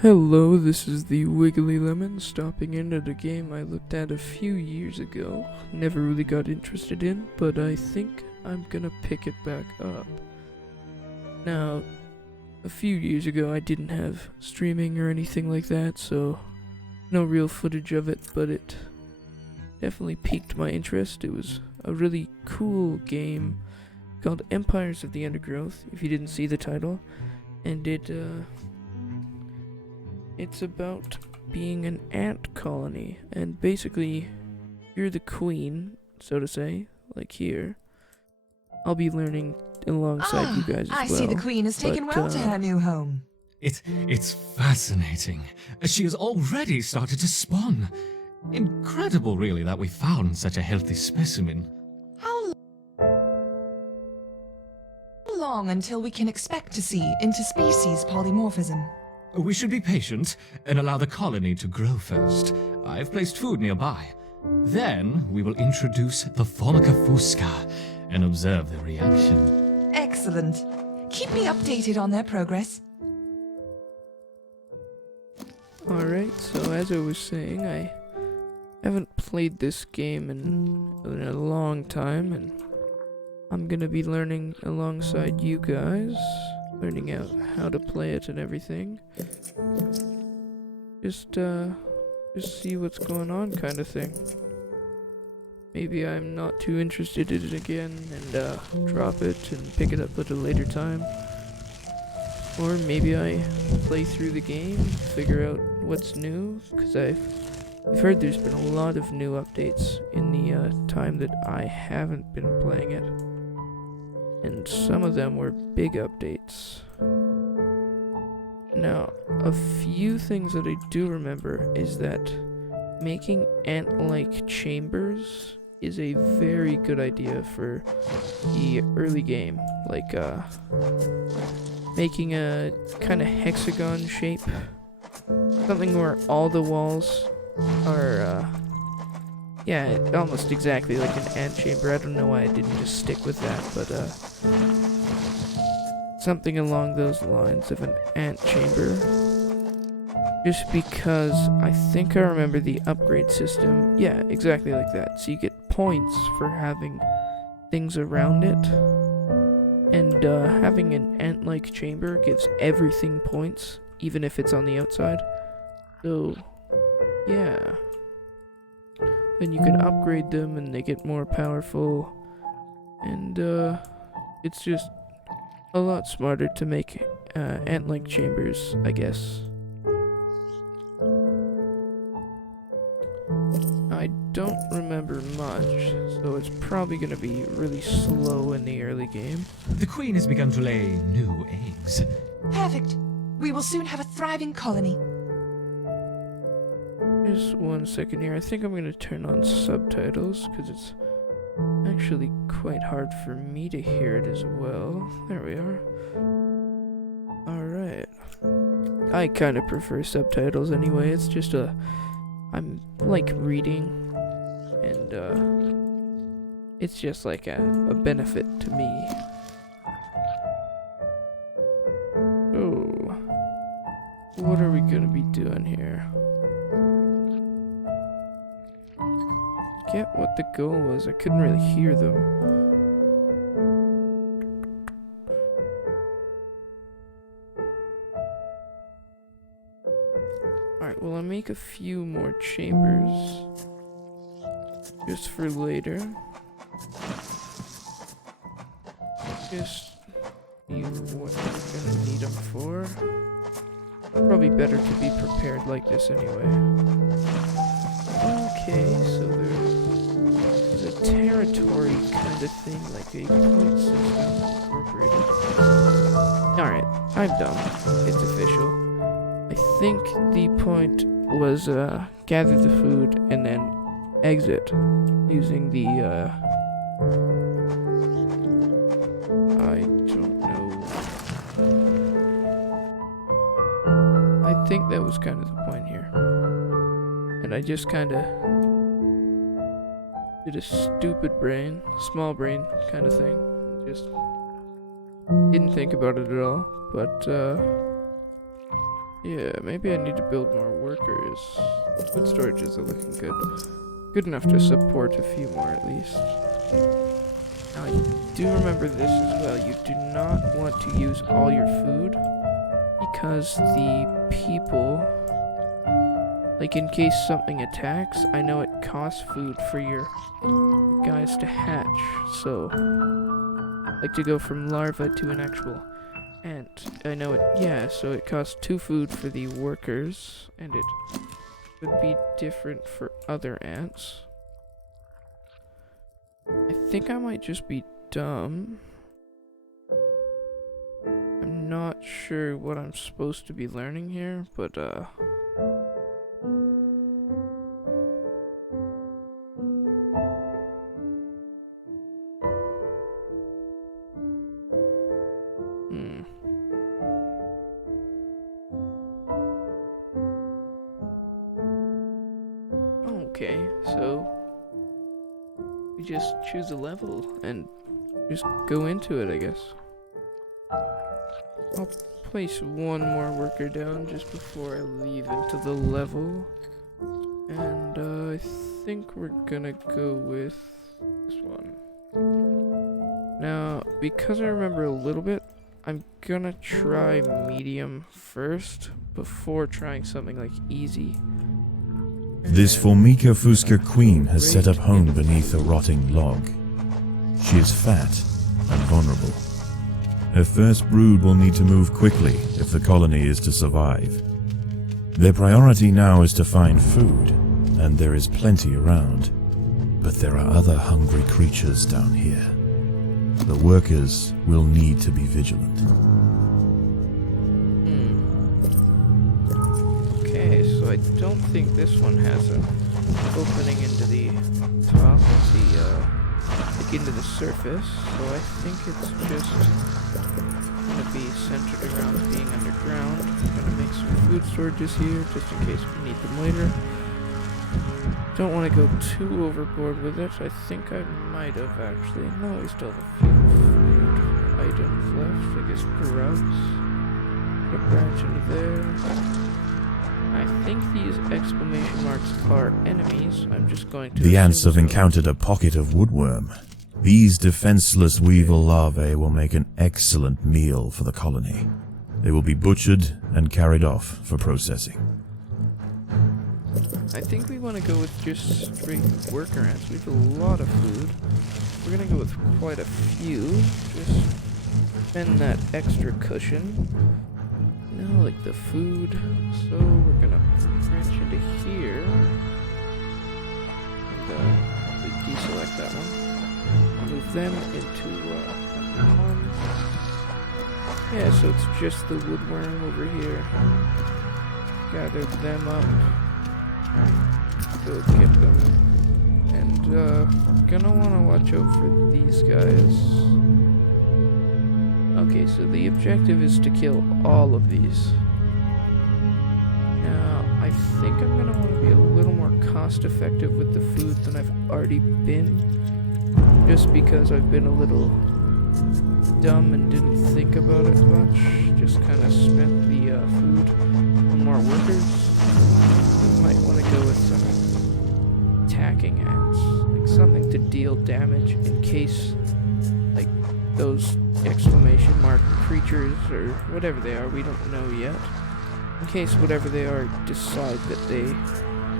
Hello, this is the Wiggly Lemon stopping in at a game I looked at a few years ago. Never really got interested in, but I think I'm gonna pick it back up. Now, a few years ago I didn't have streaming or anything like that, so no real footage of it, but it definitely piqued my interest. It was a really cool game called Empires of the Undergrowth, if you didn't see the title, and it's about being an ant colony, and basically, you're the queen, so to say, like here. I'll be learning alongside you guys as well. I see the queen has taken well to her new home. It's fascinating. She has already started to spawn. Incredible, really, that we found such a healthy specimen. How long until we can expect to see interspecies polymorphism? We should be patient and allow the colony to grow first. I've placed food nearby. Then we will introduce the Formica fusca and observe the reaction. Excellent. Keep me updated on their progress. Alright, so as I was saying, I haven't played this game in a long time, and I'm gonna be learning alongside you guys, learning out how to play it and everything. Just see what's going on kind of thing. Maybe I'm not too interested in it again and drop it and pick it up at a later time. Or maybe I play through the game, figure out what's new, because I've heard there's been a lot of new updates in the time that I haven't been playing it. And some of them were big updates. Now, a few things that I do remember is that making ant-like chambers is a very good idea for the early game. Like, making a kind of hexagon shape. Something where all the walls are, yeah, almost exactly like an ant chamber. I don't know why I didn't just stick with that, but, something along those lines of an ant chamber. Just because I think I remember the upgrade system. Yeah, exactly like that. So you get points for having things around it. And having an ant-like chamber gives everything points, even if it's on the outside. So, yeah. Then you can upgrade them and they get more powerful. And it's just a lot smarter to make ant-like chambers, I guess. I don't remember much, so it's probably gonna be really slow in the early game. The queen has begun to lay new eggs. Perfect. We will soon have a thriving colony. Just one second here. I think I'm gonna turn on subtitles, because it's actually quite hard for me to hear it as well. There we are. Alright. I kind of prefer subtitles anyway. It's just I'm like reading, and it's just like a benefit to me. Oh, what are we gonna be doing here? Get what the goal was. I couldn't really hear them. Alright, well, I'll make a few more chambers just for later. Just see what we're gonna need them for. Probably better to be prepared like this anyway. Okay, so there's a territory kind of thing, like a point system incorporated. Alright, I'm done. It's official. I think the point was gather the food and then exit using the I don't know. I think that was kind of the point here. And I just kind of did a stupid brain, small brain kind of thing. Just didn't think about it at all, but Yeah, maybe I need to build more workers. Food storages are looking good. Good enough to support a few more at least. Now I do remember this as well. You do not want to use all your food because the people, like in case something attacks, I know it costs food for your guys to hatch. So, like to go from larva to an actual ant. I know it, yeah, so it costs 2 food for the workers, and it would be different for other ants. I think I might just be dumb. I'm not sure what I'm supposed to be learning here, but Okay, so we just choose a level and just go into it, I guess. I'll place one more worker down just before I leave into the level. And I think we're gonna go with this one. Now, because I remember a little bit, I'm gonna try medium first before trying something like easy. This Formica Fusca queen has set up home beneath a rotting log. She is fat and vulnerable. Her first brood will need to move quickly if the colony is to survive. Their priority now is to find food, and there is plenty around. But there are other hungry creatures down here. The workers will need to be vigilant. Okay, so I don't think this one has an opening into the top of the, like into the surface, so I think it's just gonna be centered around being underground. I'm gonna make some food storages here, just in case we need them later. Don't want to go too overboard with it. I think I might have actually. No, we still have a few food items left. I guess grubs. Put a branch into there. I think these exclamation marks are enemies. I'm just going to. The ants have assume so. encountered a pocket of woodworm. These defenseless weevil larvae will make an excellent meal for the colony. They will be butchered and carried off for processing. I think we want to go with just straight worker ants. We have a lot of food. We're going to go with quite a few. Just spend that extra cushion. You know, like the food. So we're going to branch into here. And we deselect that one. Move them into one. Yeah, so it's just the woodworm over here. Gather them up. Go get them. And we're gonna wanna watch out for these guys. Okay, so the objective is to kill all of these. Now, I think I'm gonna wanna be a little more cost effective with the food than I've already been. Just because I've been a little dumb and didn't think about it much. Just kinda spent the food on more workers. Might want to go with some attacking ants, like something to deal damage in case, like those exclamation mark creatures or whatever they are, we don't know yet. In case whatever they are decide that they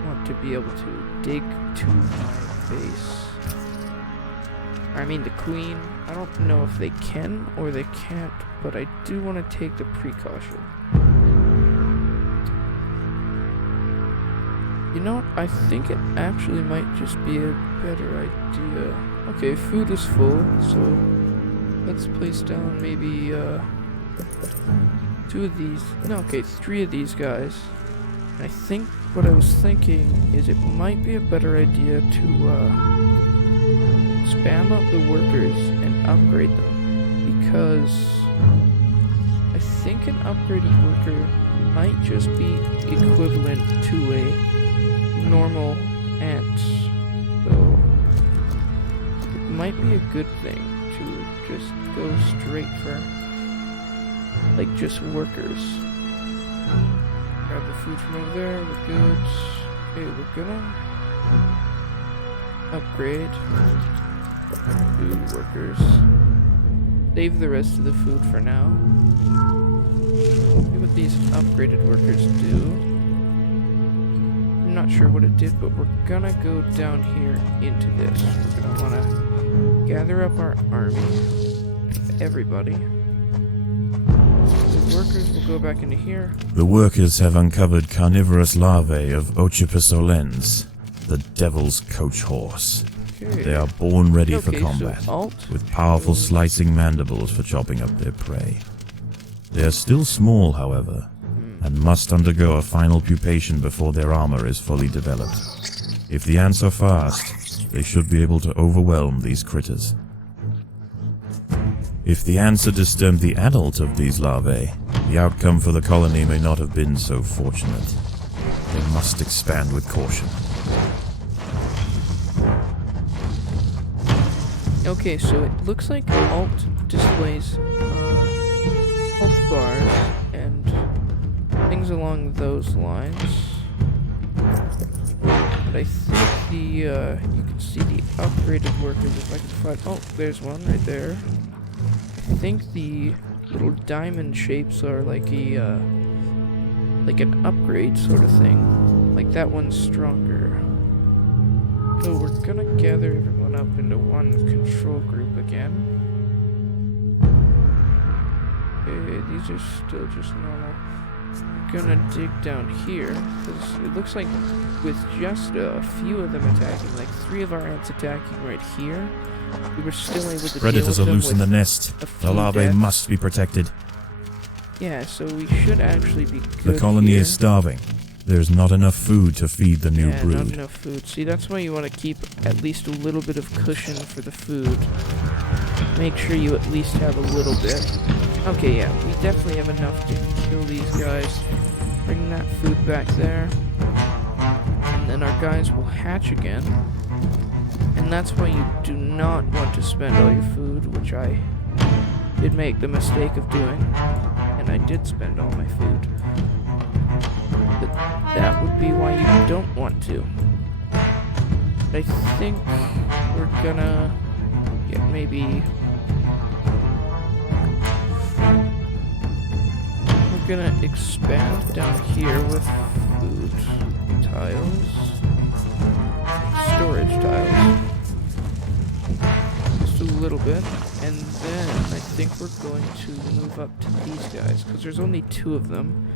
want to be able to dig to my base. I mean the queen, I don't know if they can or they can't, but I do want to take the precaution. You know what? I think it actually might just be a better idea. Okay, food is full, so let's place down maybe 2 of these. No, okay, 3 of these guys. And I think what I was thinking is it might be a better idea to spam up the workers and upgrade them, because I think an upgraded worker might just be equivalent to a normal ant, so it might be a good thing to just go straight for like just workers. food from over there. We're good. Okay, we're gonna upgrade 2 workers. Save the rest of the food for now. See what these upgraded workers do. I'm not sure what it did, but we're gonna go down here into this. We're gonna wanna gather up our army of everybody. The workers will go back into here. The workers have uncovered carnivorous larvae of Ocypus olens, the devil's coach horse. Okay. They are born ready for Okay, combat, so Alt. with powerful slicing mandibles for chopping up their prey. They are still small, however, and must undergo a final pupation before their armor is fully developed. If the ants are fast, they should be able to overwhelm these critters. If the ants are discerned the adult of these larvae, the outcome for the colony may not have been so fortunate. They must expand with caution. Okay, so it looks like Alt displays health bars and things along those lines. But I think you can see the upgraded workers if I can find. Oh, there's one right there. I think the little diamond shapes are like like an upgrade sort of thing. Like that one's stronger. So we're gonna gather everyone up into one control group again. Okay, these are still just normal. We're gonna dig down here, because it looks like with just a few of them attacking, like 3 of our ants attacking right here, we were still able to Predators deal are with loose in the them nest. with a The few larvae deaths. must be protected. Yeah, so we should actually be good The colony here. is starving. There is not enough food to feed the new Yeah, not brood. enough food. See, that's why you want to keep at least a little bit of cushion for the food. Make sure you at least have a little bit. Okay, yeah, we definitely have enough to kill these guys. Bring that food back there. And then our guys will hatch again. And that's why you do not want to spend all your food, which I did make the mistake of doing. And I did spend all my food. But that would be why you don't want to. I think we're gonna get maybe... We're gonna expand down here with food tiles. Storage tiles. Just a little bit. And then I think we're going to move up to these guys, because there's only 2 of them.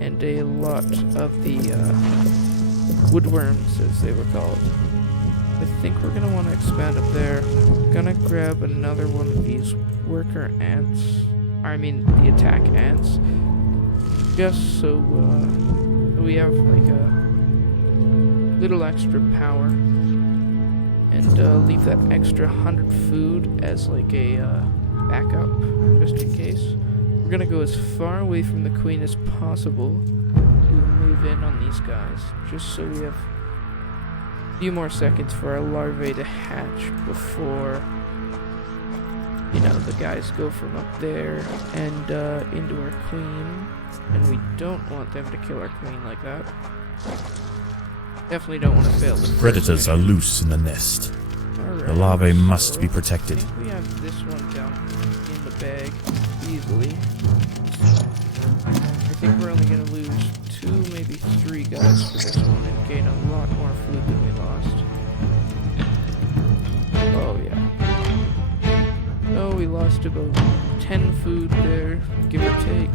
And a lot of the woodworms, as they were called. I think we're gonna want to expand up there. Gonna grab another one of these worker ants. I mean, the attack ants. Just so we have like a little extra power. And leave that extra 100 food as like a backup, just in case. We're gonna go as far away from the queen as possible to move in on these guys, just so we have a few more seconds for our larvae to hatch before, you know, the guys go from up there and into our queen, and we don't want them to kill our queen like that. Definitely don't want to fail the Predators are loose in the nest. The larvae must be protected. I think we have this one down in the bag easily. I think we're only going to lose 2, maybe 3 guys for this one and gain a lot more food than we lost. Oh yeah. Oh, we lost about 10 food there, give or take.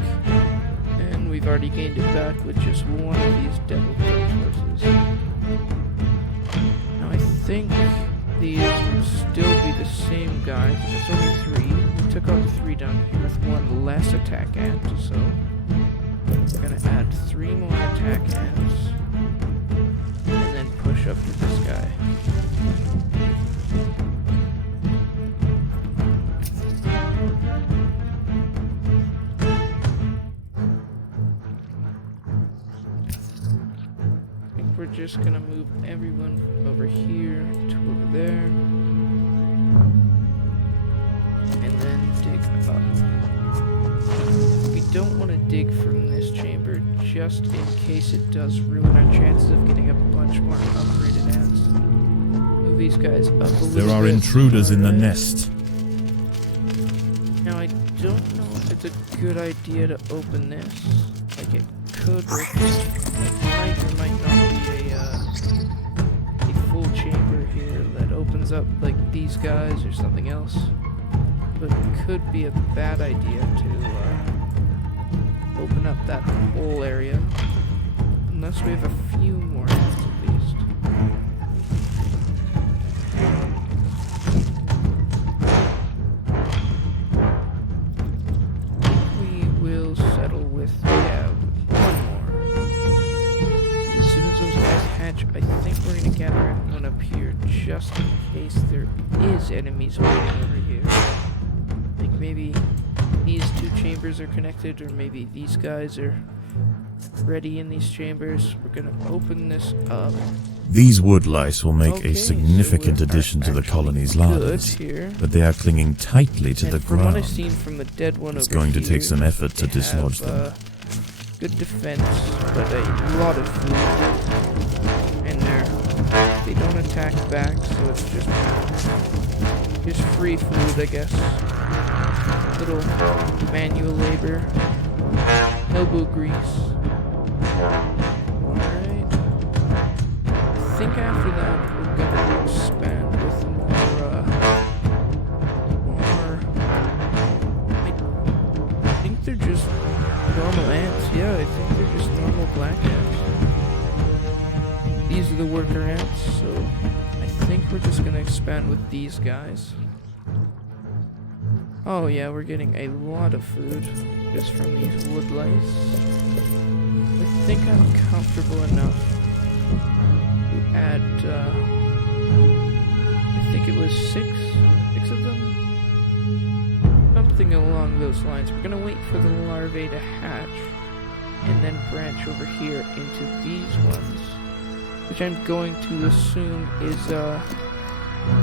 And we've already gained it back with just one of these devil coach horses. Now I think these would still be the same guy, because it's only 3. We took out 3 down here with 1 less attack ant, so we're gonna add 3 more attack ants, and then push up to this guy. I think we're just gonna move everyone over here to over there. And then dig up. We don't want to dig from this chamber just in case it does ruin our chances of getting a bunch more upgraded ants. Move these guys up a little bit. There are intruders in the Alright. nest. Now I don't know if it's a good idea to open this. Like it could work. Like might or might not be a full chamber here that opens up like these guys or something else. But it could be a bad idea to open up that whole area. Unless we have a few more ants at least. We will settle with, yeah, one more. As soon as those guys hatch, I think we're gonna gather everyone up here just in case there is enemies waiting over here. Like maybe these two chambers are connected, or maybe these guys are ready in these chambers. We're gonna open this up. These wood lice will make Okay, a significant so we're addition to the actually colony's good larvae, here. but they are clinging tightly to And the from what I've ground. seen from the dead one It's over going to here, take some effort to they dislodge have, them. Good defense, but a lot of food, and they don't attack back, so it's just free food, I guess. Little manual labor, elbow grease. Alright. I think after that we're gonna expand with more. I think they're just normal ants. Yeah, I think they're just normal black ants. These are the worker ants, so I think we're just gonna expand with these guys. Oh yeah, we're getting a lot of food just from these wood lice. I think I'm comfortable enough to add, I think it was six of them? Something along those lines. We're gonna wait for the larvae to hatch and then branch over here into these ones, which I'm going to assume is,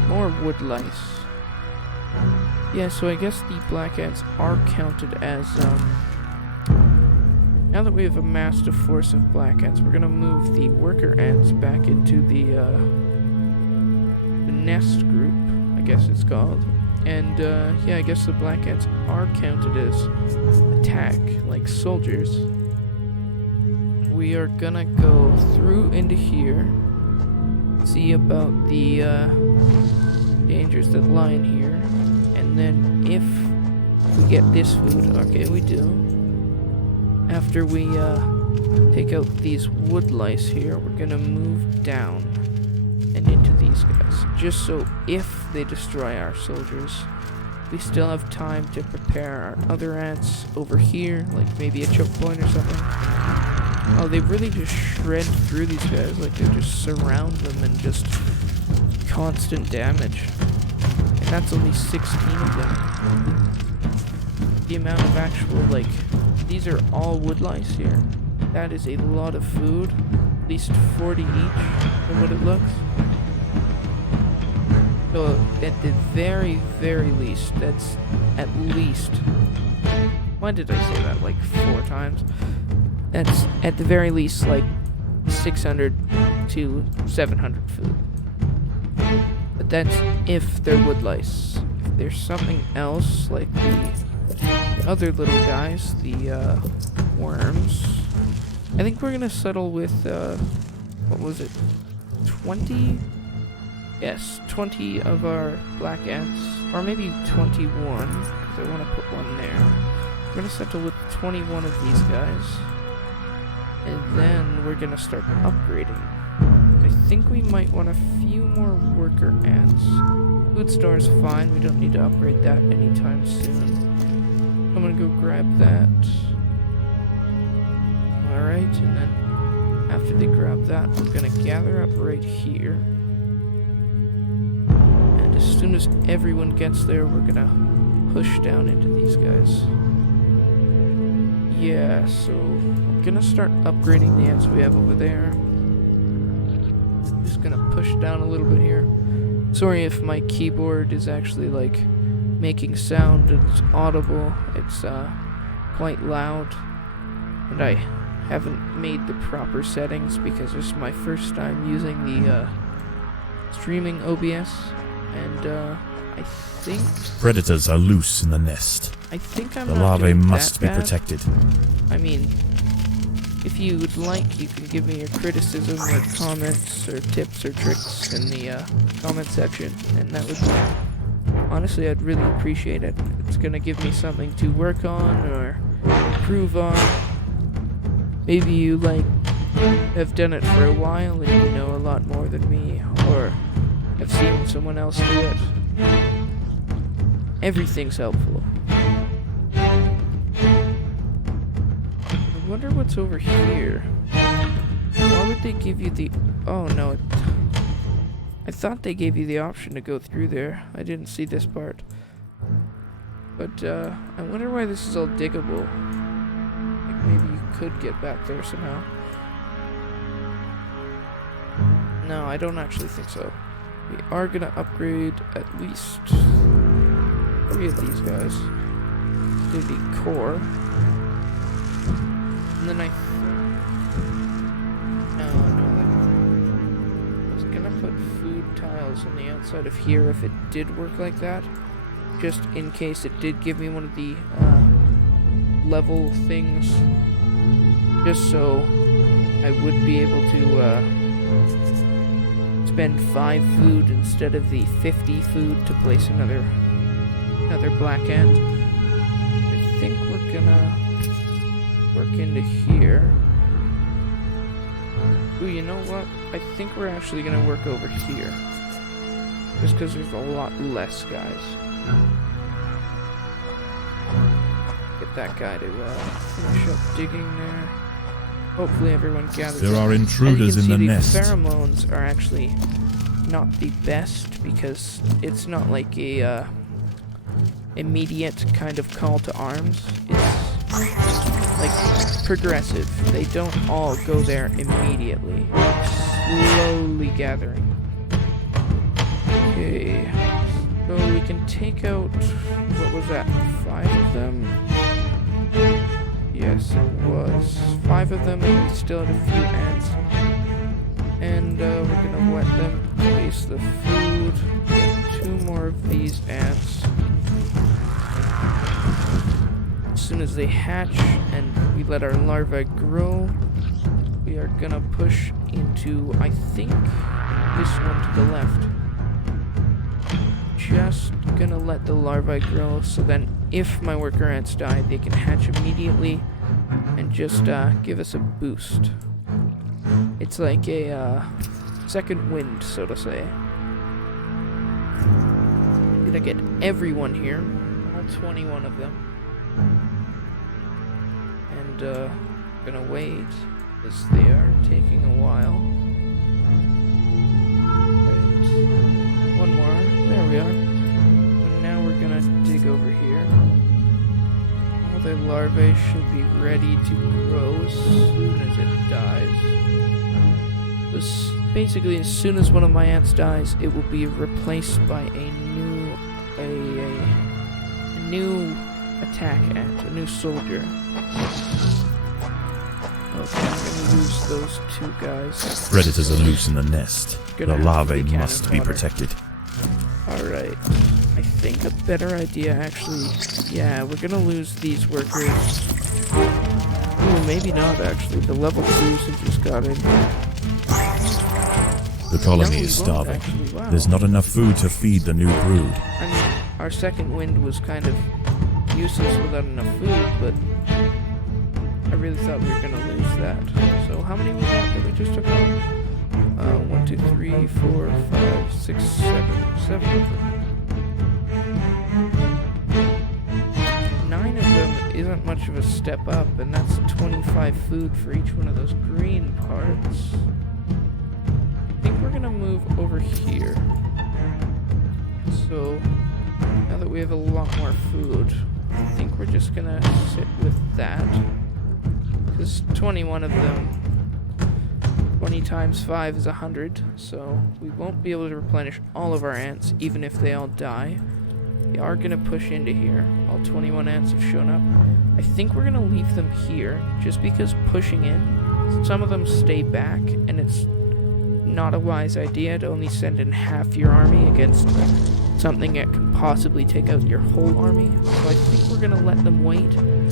more wood lice. Yeah, so I guess the black ants are counted as, now that we have amassed a force of black ants, we're gonna move the worker ants back into the nest group, I guess it's called. And, yeah, I guess the black ants are counted as attack, like soldiers. We are gonna go through into here, see about the, dangers that lie in here. And then if we get this food, okay, we do. After we take out these wood lice here, we're gonna move down and into these guys. Just so if they destroy our soldiers, we still have time to prepare our other ants over here, like maybe a choke point or something. Oh, they really just shred through these guys, like they just surround them and just constant damage. And that's only 16 of them. The amount of actual, like, these are all wood lice here. That is a lot of food. At least 40 each from what it looks. So at the very, very least, that's at least, why did I say that like 4 times? That's at the very least like 600 to 700 food. But that's if they're wood lice. If there's something else, like the other little guys, the worms, I think we're gonna settle with, what was it, 20? Yes, 20 of our black ants, or maybe 21, because I want to put one there. We're gonna settle with 21 of these guys, and then we're gonna start upgrading. I think we might want a few more worker ants. Food store's fine, we don't need to upgrade that anytime soon. I'm gonna go grab that. Alright, and then after they grab that, we're gonna gather up right here. And as soon as everyone gets there, we're gonna push down into these guys. Yeah, so we're gonna start upgrading the ants we have over there. Just gonna push down a little bit here. Sorry if my keyboard is actually like making sound, it's audible. It's quite loud, and I haven't made the proper settings because this is my first time using the streaming OBS, and I think Predators are loose in the nest. I'm The not larvae doing must that be bad. protected. I mean, if you would like, you can give me your criticism or comments or tips or tricks in the comment section, and that would honestly, I'd really appreciate it. It's gonna give me something to work on or improve on. Maybe you have done it for a while and you know a lot more than me, or have seen someone else do it. Everything's helpful. I wonder what's over here. Why would they give you the... Oh no, I thought they gave you the option to go through there. I didn't see this part. But I wonder why this is all diggable. Like maybe you could get back there somehow. No, I don't actually think so. We are gonna upgrade at least 3 of these guys to the core. And then I was gonna put food tiles on the outside of here if it did work like that, just in case it did give me one of the level things, just so I would be able to spend 5 food instead of the 50 food to place another black end. I think we're gonna work into here. Ooh, you know what? I think we're actually gonna work over here. Just because there's a lot less guys. Get that guy to finish up digging there. Hopefully everyone gathers. There are As intruders you in can the see, nest. Pheromones are actually not the best because it's not like a immediate kind of call to arms. It's like progressive. They don't all go there immediately. Slowly gathering. Okay. So we can take out, what was that, 5 of them? Yes, it was 5 of them, and we still had a few ants. And we're gonna wet them, place the food, 2 more of these ants. As soon as they hatch and we let our larvae grow, we are gonna push into, I think, this one to the left. Just gonna let the larvae grow so then if my worker ants die, they can hatch immediately and just give us a boost. It's like a second wind, so to say. I'm gonna get everyone here, all 21 of them. And gonna wait, as they are taking a while. Right. One more, there we are. And now we're gonna dig over here. All the larvae should be ready to grow as soon as it dies. Basically, as soon as one of my ants dies, it will be replaced by a new attack ant, a new soldier. Okay, I'm gonna use those 2 guys. Predators are loose in the nest. Gonna The have larvae to be must be cannon fodder. protected. Alright. I think a better idea actually... Yeah, we're gonna lose these workers. Ooh, maybe not actually. The level 2s have just got in. The colony No, is we won't, starving. actually. Wow. There's not enough food to feed the new brood. I mean, our second wind was kind of useless without enough food, but I really thought we were gonna lose that. So how many we got that we just took out? 1, 2, 3, 4, 5, 6, 7. 7 of them. 9 of them isn't much of a step up, and that's 25 food for each one of those green parts. I think we're gonna move over here. So, now that we have a lot more food, I think we're just gonna sit with that. Because 21 of them, 20 times 5 is 100, so we won't be able to replenish all of our ants, even if they all die. We are gonna push into here. All 21 ants have shown up. I think we're gonna leave them here, just because pushing in, some of them stay back, and it's not a wise idea to only send in half your army against something that can possibly take out your whole army. So I think we're gonna let them wait. And,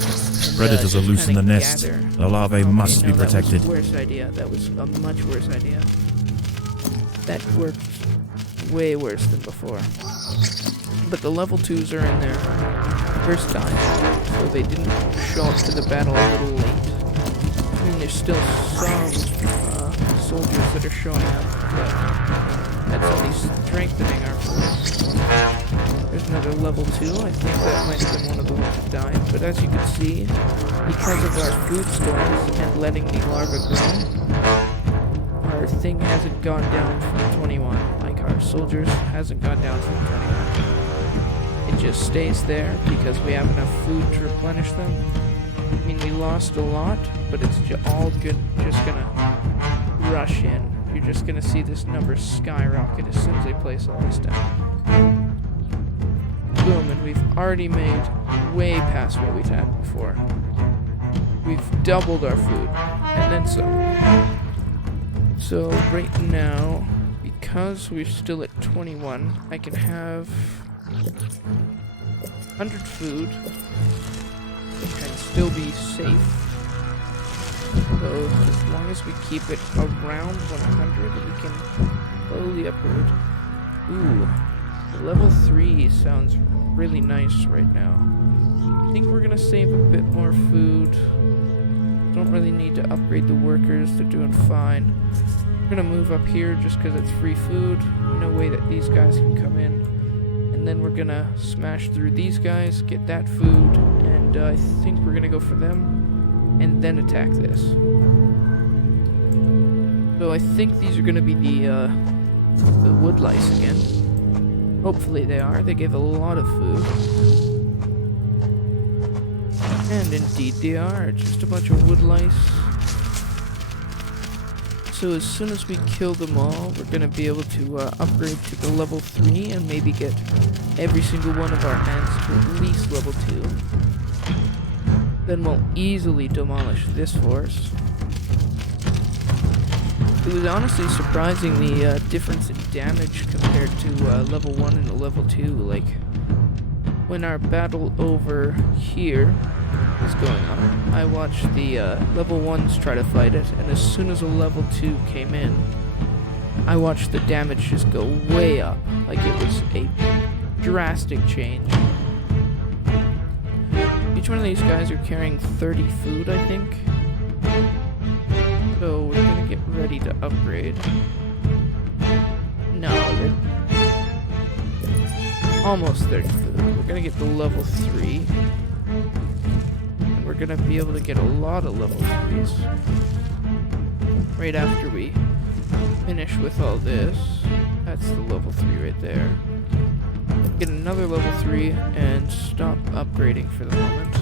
Predators are just loose in the kinda nest. gather. The larvae Okay, must be no, protected. That was a worse idea. That was a much worse idea. That worked way worse than before. But the level 2s are in there first time, so they didn't show up to the battle a little late. I mean, there's still some soldiers that are showing up, but that's only strengthening our force. There's another level 2. I think that might have been one of the ones that died. But as you can see, because of our food stores and letting the larvae grow, our thing hasn't gone down from 21. Like, our soldiers hasn't gone down from 21. It just stays there because we have enough food to replenish them. I mean, we lost a lot, but it's all good. Just gonna rush in. You're just gonna see this number skyrocket as soon as they place all this down. Boom, and we've already made way past what we've had before. We've doubled our food, and then some. So right now, because we're still at 21, I can have 100 food and still be safe. So as long as we keep it around 100, we can slowly upgrade. Ooh, level 3 sounds really nice right now. I think we're gonna save a bit more food. Don't really need to upgrade the workers, they're doing fine. We're gonna move up here just because it's free food. No way that these guys can come in. And then we're gonna smash through these guys, get that food, and I think we're gonna go for them, and then attack this. So I think these are gonna be the wood lice again. Hopefully they are. They give a lot of food. And indeed they are. Just a bunch of wood lice. So as soon as we kill them all, we're going to be able to upgrade to the level 3 and maybe get every single one of our ants to at least level 2. Then we'll easily demolish this force. It was honestly surprising the difference in damage compared to level 1 and level 2. Like, when our battle over here was going on, I watched the level 1s try to fight it, and as soon as a level 2 came in, I watched the damage just go way up. Like, it was a drastic change. Each one of these guys are carrying 30 food, I think. So we're gonna get ready to upgrade. No, they're almost 30 food. We're gonna get the level 3. And we're gonna be able to get a lot of level 3s. Right after we finish with all this. That's the level 3 right there. Get another level 3 and stop upgrading for the moment.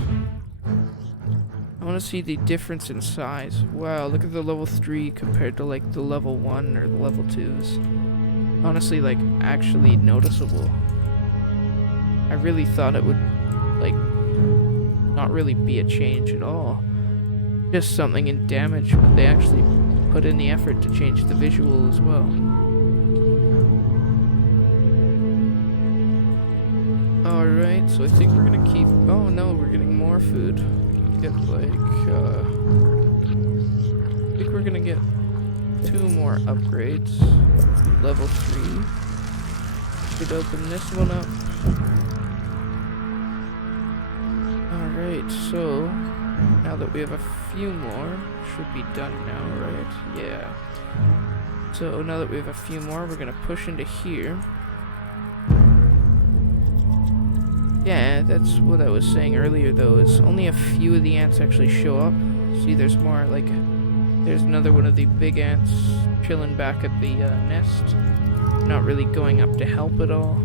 I want to see the difference in size. Wow, look at the level 3 compared to like the level 1 or the level 2s. Honestly, like, actually noticeable. I really thought it would, like, not really be a change at all. Just something in damage, but they actually put in the effort to change the visual as well. Alright, so I think we're gonna keep... Oh no, we're getting more food. Get like, I think we're gonna get 2 more upgrades. Level 3. Could open this one up. Alright, so now that we have a few more, should be done now, right? Yeah. So now that we have a few more, we're gonna push into here. Yeah, that's what I was saying earlier, though, is only a few of the ants actually show up. See, there's more, like, there's another one of the big ants chilling back at the nest. Not really going up to help at all.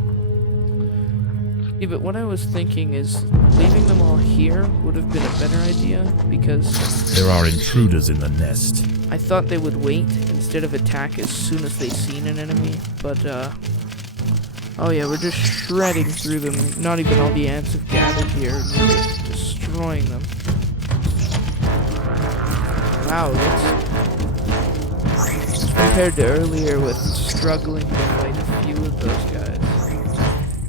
Yeah, but what I was thinking is leaving them all here would have been a better idea, because There are intruders in the nest. I thought they would wait instead of attack as soon as they seen an enemy, but, oh yeah, we're just shredding through them. Not even all the ants have gathered here. We're just destroying them. Wow, that's compared to earlier with struggling to fight a few of those guys.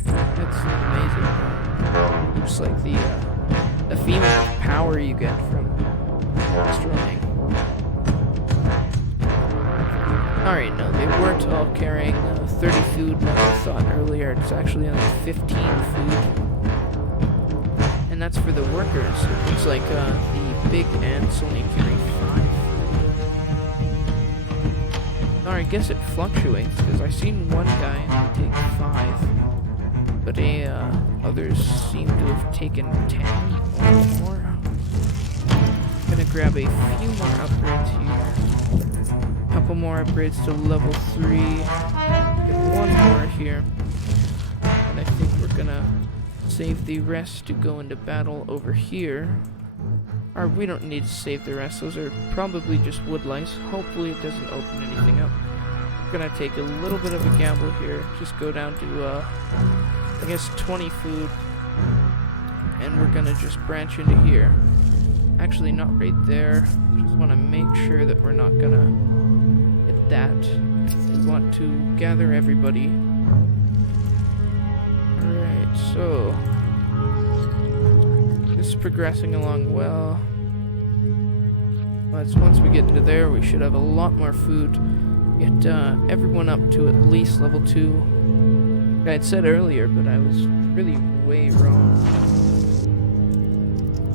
That's amazing. Just like the feeling of power you get from destroying. Alright, no, they weren't all carrying 30 food like I thought earlier. It's actually only 15 food. And that's for the workers. It looks like the big ants only carry 5. Or I guess it fluctuates, because I've seen one guy take 5. But others seem to have taken 10 or more. Gonna grab a few more upgrades here. Couple more upgrades to level 3. Get one more here. And I think we're gonna save the rest to go into battle over here. Or we don't need to save the rest. Those are probably just wood lice. Hopefully it doesn't open anything up. We're gonna take a little bit of a gamble here. Just go down to I guess 20 food. And we're gonna just branch into here. Actually not right there. Just wanna make sure that we're not gonna that. We want to gather everybody. Alright, so this is progressing along well. Once we get into there, we should have a lot more food. Get everyone up to at least level 2. I had said earlier, but I was really way wrong.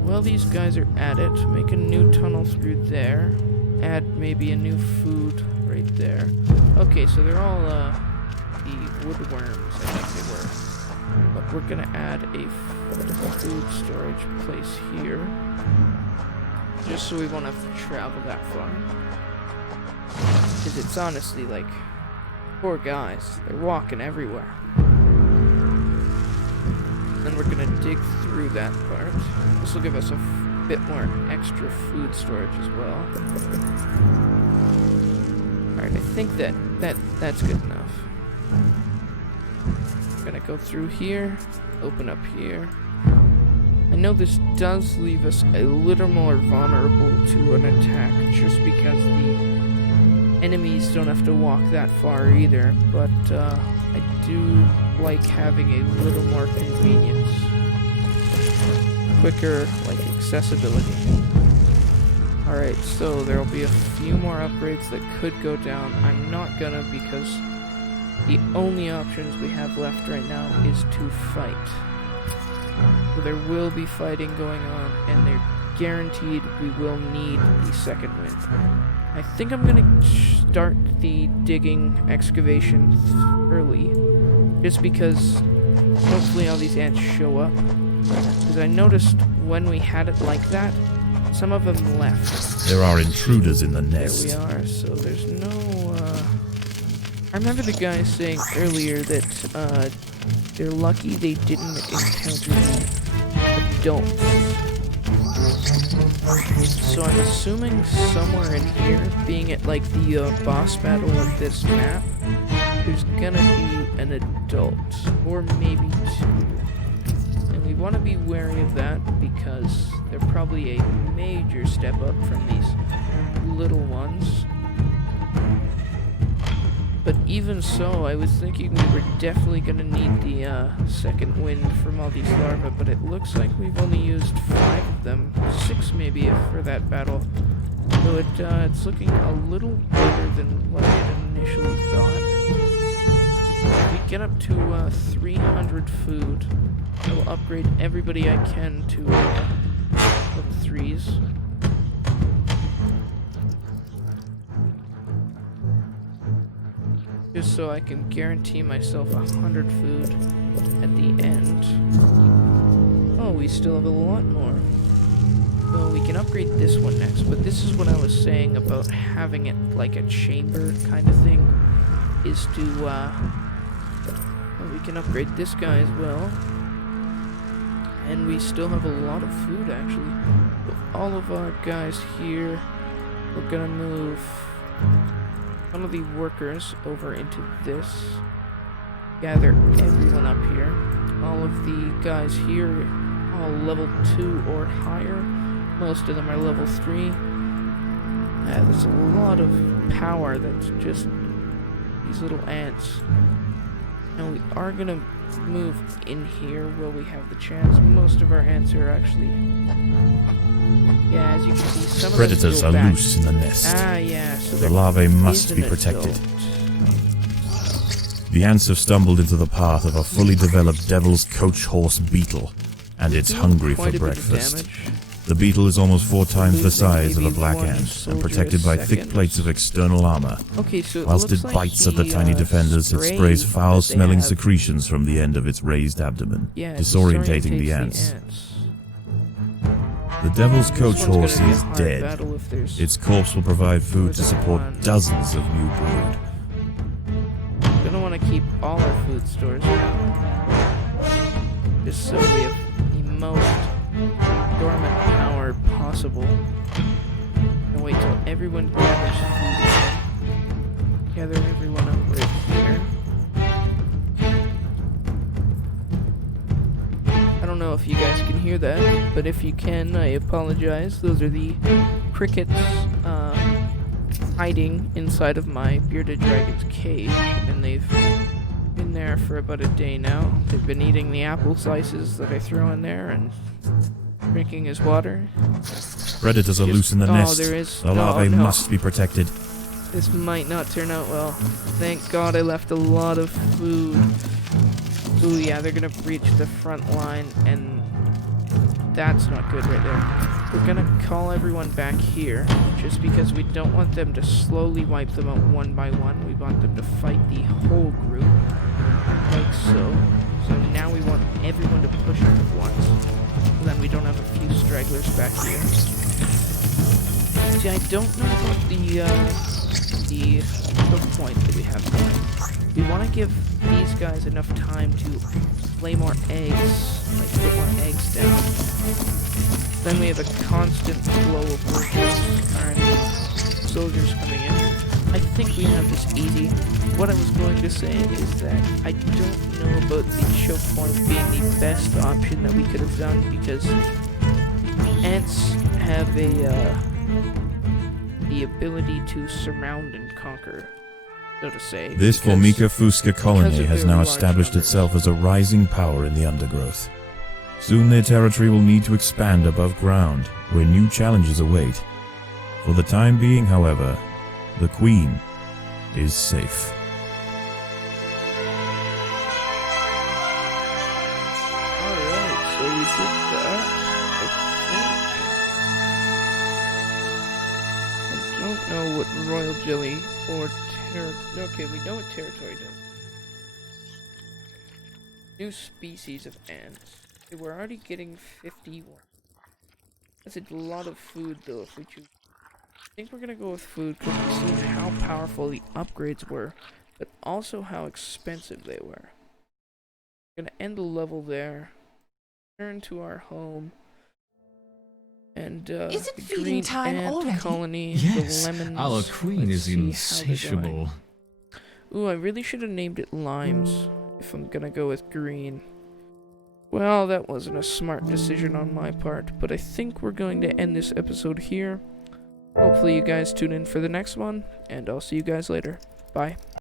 Well, these guys are at it. Make a new tunnel through there. Add maybe a new food right there. Okay, so they're all the woodworms, I think they were. But we're gonna add a food storage place here, just so we won't have to travel that far. Because it's honestly like, poor guys, they're walking everywhere. Then we're gonna dig through that part. This will give us a bit more extra food storage as well. Alright, I think that's good enough. I'm gonna go through here, open up here. I know this does leave us a little more vulnerable to an attack, just because the enemies don't have to walk that far either, but I do like having a little more convenience. Quicker, like, accessibility. Alright, so there'll be a few more upgrades that could go down. I'm not gonna, because the only options we have left right now is to fight. So there will be fighting going on, and they're guaranteed we will need the second wind. I think I'm gonna start the digging excavation early, just because hopefully all these ants show up. Because I noticed when we had it like that, some of them left. There are intruders in the nest. There we are, so there's no, I remember the guy saying earlier that, they're lucky they didn't encounter the adults. So I'm assuming somewhere in here, being at, like, the, boss battle of this map, there's gonna be an adult, or maybe 2. We want to be wary of that, because they're probably a major step up from these little ones. But even so, I was thinking we were definitely going to need the second wind from all these larvae, but it looks like we've only used 5 of them, 6 maybe for that battle. So it's looking a little better than what I had initially thought. If we get up to 300 food, I will upgrade everybody I can to level 3s. Just so I can guarantee myself 100 food at the end. Oh, we still have a lot more. So we can upgrade this one next, but this is what I was saying about having it like a chamber kind of thing, is to, well, we can upgrade this guy as well. And we still have a lot of food, actually. With all of our guys here, we're gonna move one of the workers over into this. Gather everyone up here. All of the guys here all level 2 or higher. Most of them are level 3. There's a lot of power that's just these little ants. Now we are gonna move in here where we have the chance. Most of our ants are actually... Yeah, as you can see, some Predators of them are go back. loose in the nest. Ah, yeah, so The there larvae must is be an protected. adult. The ants have stumbled into the path of a fully developed devil's coach horse beetle, and it's Doing hungry quite for a bit of breakfast. damage. The beetle is almost 4 times the Losing size of a maybe black one ant soldier and protected by thick second. plates of external armor. Okay, so Whilst looks it like bites at the the, tiny defenders, it spray sprays that they foul-smelling have- secretions from the end of its raised abdomen, Yeah, it disorientating the disorientates ants. The devil's This coach one's horse gonna be a is hard dead. battle if there's Its corpse will provide food to more than support one. dozens of new brood. Gonna want to keep all our food stores just so we have the most dormant power possible. And wait till everyone gathers food again. Gather everyone up right here. I don't know if you guys can hear that, but if you can, I apologize. Those are the crickets hiding inside of my bearded dragon's cage, and they've been there for about a day now. They've been eating the apple slices that I throw in there and drinking his water. Predators are Just- loose in the oh, nest. there is- The oh, larvae no. must be protected. This might not turn out well. Thank God I left a lot of food. Ooh, yeah, they're gonna breach the front line, and that's not good right there. We're gonna call everyone back here, just because we don't want them to slowly wipe them out one by one. We want them to fight the whole group, like so. So now we want everyone to push up at once. So then we don't have a few stragglers back here. See, I don't know about the choke point that we have going. We want to give these guys enough time to lay more eggs, like put more eggs down. Then we have a constant flow of workers, or soldiers coming in. I think we have this easy. What I was going to say is that I don't know about the choke point being the best option that we could have done, because ants have the ability to surround and conquer, so to say. This because- Formica fusca colony of has their now large established numbers. itself as a rising power in the undergrowth. Soon their territory will need to expand above ground, where new challenges await. For the time being, however, the Queen is safe. Alright, so we did that. I don't know what royal jelly or okay, we know what territory does. New species of ants. Okay, we're already getting 51. That's a lot of food though if we choose. I think we're gonna go with food because we've seen how powerful the upgrades were, but also how expensive they were. We're gonna end the level there. Return to our home. And Is it the feeding green time ant already? colony, Yes, the lemons. our queen Let's is see how they're going. insatiable. Ooh, I really should have named it limes if I'm gonna go with green. Well, that wasn't a smart decision on my part, but I think we're going to end this episode here. Hopefully you guys tune in for the next one, and I'll see you guys later. Bye.